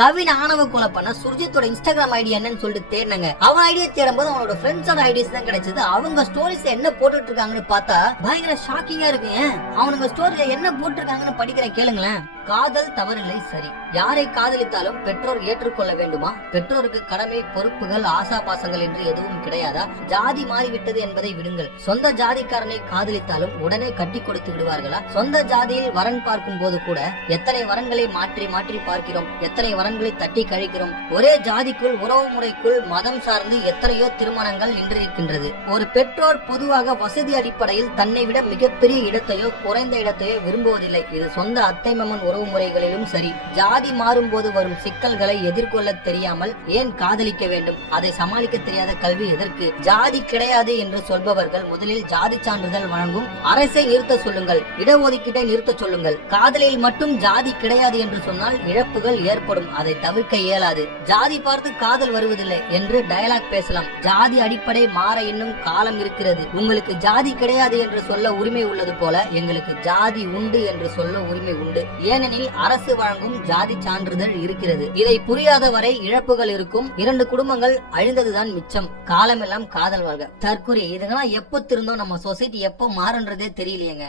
கவின் ஆணவ கொலை பண்ண சுர்ஜித்தோட இன்ஸ்டாகிராம் ஐடி என்னன்னு சொல்லிட்டு தேடினாங்க. அவன் ஐடியா தேடும்போது அவனோட ஃப்ரெண்ட்ஸோட ஐடிஸ் தான் கிடைச்சது. அவங்க ஸ்டோரிஸ் என்ன போட்டுட்டு இருக்காங்கன்னு பார்த்தா பயங்கர ஷாக்கிங்கா இருக்கு. அவனுங்க ஸ்டோரியில என்ன போட்டிருக்காங்கன்னு படிக்கிறேன், கேளுங்களேன். காதல் தவறில்லை, சரி. யாரை காதலித்தாலும் பெற்றோர் ஏற்றுக்கொள்ள வேண்டுமா? பெற்றோருக்கு கடமை, பொறுப்புகள், ஆசா பாசங்கள் என்று எதுவும் கிடையாதா? ஜாதி மாறிவிட்டது என்பதை விடுங்கள். சொந்த ஜாதிக்காரனை காதலித்தாலும் உடனே கட்டி கொடுத்து விடுவார்களா? சொந்த ஜாதியில் வரன் பார்க்கும் போது கூட எத்தனை வரன்களை மாற்றி மாற்றி பார்க்கிறோம், எத்தனை வரன்களை தட்டி கழிக்கிறோம். ஒரே ஜாதிக்குள், உறவு முறைக்குள், மதம் சார்ந்து எத்தனையோ திருமணங்கள் நின்றிருக்கின்றது. ஒரு பெற்றோர் பொதுவாக வசதி அடிப்படையில் தன்னை விட மிகப்பெரிய இடத்தையோ குறைந்த இடத்தையோ விரும்புவதில்லை. இது சொந்த அத்தை மாமன் உறவு முறைகளிலும் சரி. ஜாதி மாறும் போது வரும் சிக்கல்களை எதிர்கொள்ள தெரியாமல் ஏன் காதலிக்க வேண்டும்? அதை சமாளிக்க தெரியாத கல்வி எதற்கு? ஜாதி கிடையாது என்று சொல்பவர்கள் முதலில் ஜாதி சான்றிதழ் வழங்கும் அரசை நிறுத்த சொல்லுங்கள், இடஒதுக்கீட்டை நிறுத்த சொல்லுங்கள். காதலில் மட்டும் ஜாதி கிடையாது என்று சொன்னால் இழப்புகள் ஏற்படும், அதை தவிர்க்க இயலாது. ஜாதி பார்த்து காதல் வருவதில்லை என்று டயலாக் பேசலாம். ஜாதி அடிப்படை மாற இன்னும் காலம் இருக்கிறது. உங்களுக்கு ஜாதி கிடையாது என்று சொல்ல உரிமை உள்ளது போல எங்களுக்கு ஜாதி உண்டு என்று சொல்ல உரிமை உண்டு. ஏனெனில் அரசு வழங்கும் ஜாதி சான்றிதழ் இருக்கிறது. இதை புரியாத வரை இழப்புகள் இருக்கும். 2 குடும்பங்கள் அழிந்ததுதான் மிச்சம். காலமெல்லாம் காதல் வாழ்க. தற்கொலை இதெல்லாம் எப்போ திருந்தோம்? நம்ம சொசைட்டி எப்போ மாறுன்றதே தெரியலையேங்க.